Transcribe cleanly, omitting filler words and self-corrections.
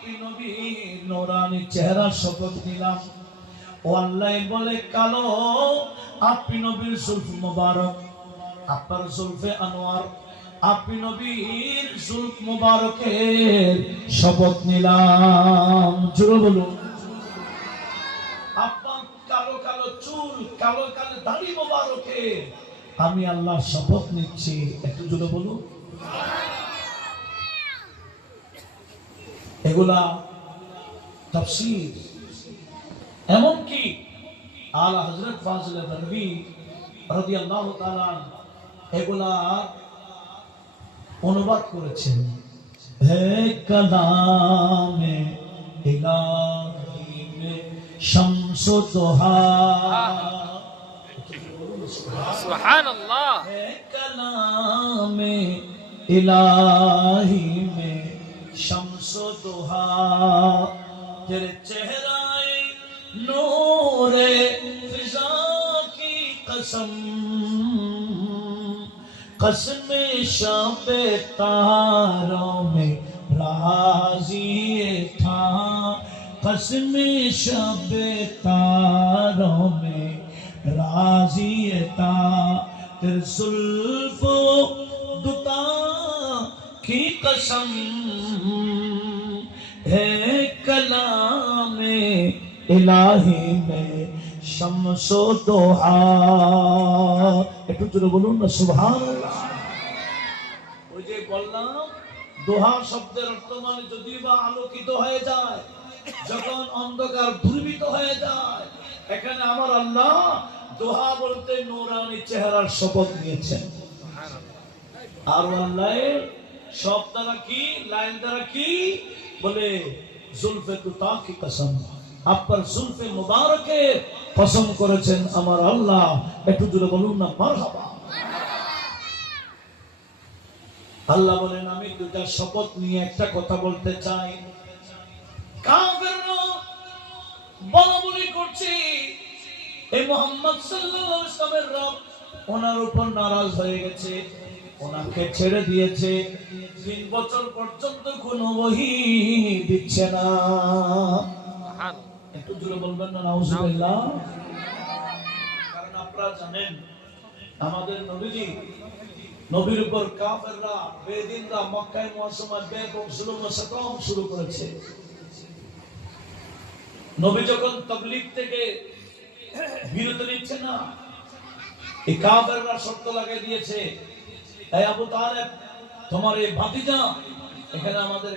আপনি নবীর নূরানি চেহারা শপথ নিলাম। ও আল্লাহ বলে কালো, আপনি নবীর জুলফ মুবারক, আপনার জুলফে আনোয়ার, আপনি নবীর জুলফ মুবারকের শপথ নিলাম। জোরে বলুন। আপনার কালো কালো চুল, কালো কালো দাড়ি মুবারকে আমি আল্লাহ শপথ নিচ্ছি। একটু জোরে বলুন। এগুলা তাফসীর, এমনকি আলা হযরত ফাজিল নবী রাদিয়াল্লাহু তাআলা এগুলা অনুবাদ করেছেন। হে কালামে ইলাহি মে শামস দোহা, সুবহানাল্লাহ। হে কালামে ইলাহি মে শামস দোহা, तेरे चेहराए नूरे फिजा की कसम, कसमे शबे तारों में राजी था, कसमे शबे तारों में राजी था, तेरे जुल्फो दुता की कसम, है कलामे इलाही में शम्सो दोहा। একটু জোরে বলুন না সুবহানাল্লাহ। ওই যে বললাম দোহা শব্দের অর্থ মানে যদি বা আলোকিত হয়ে যায়, যখন অন্ধকার দূরীভূত হয়ে যায়, এখানে আমার আল্লাহ দোহা বলতে নূরানি চেহারার শপথ নিয়েছেন। আর আল্লাহ সব দ্বারা কি, লাইন দ্বারা কি বলে, জুলফে তুতা কি কসম, আপনার জুলফে মুবারকে কসম করেছেন আমার আল্লাহ। একটু জোরে বলুন না মারহাবা। আল্লাহ বলেন আমি দুটা শপথ নিয়ে একটা কথা বলতে চাই। কাফেররা বলা বলি করছে এই মুহাম্মদ সাল্লাল্লাহু আলাইহি ওয়াসাল্লামের রব ওনার উপর নারাজ হয়ে গেছে, ওনাকে ছেড়ে দিয়েছে, 3 বছর পর্যন্ত কোনো ওহী দিচ্ছে না। একটু জোরে বলবেন না নাউজুবিল্লাহ। কারণ আপনারা জানেন আমাদের নবীজি, নবীর উপর কাফেররা বেদিনরা মক্কায় মুআজ্জামায় বেকুব জুলুম ও সাতম শুরু করেছে। নবী যখন তাবলীগ থেকে বিরত নিচ্ছে না, এই কাফেররা শর্ত লাগিয়ে দিয়েছে, এই আবু তালেব তোমার এই ভাতিজা এখানে আমাদের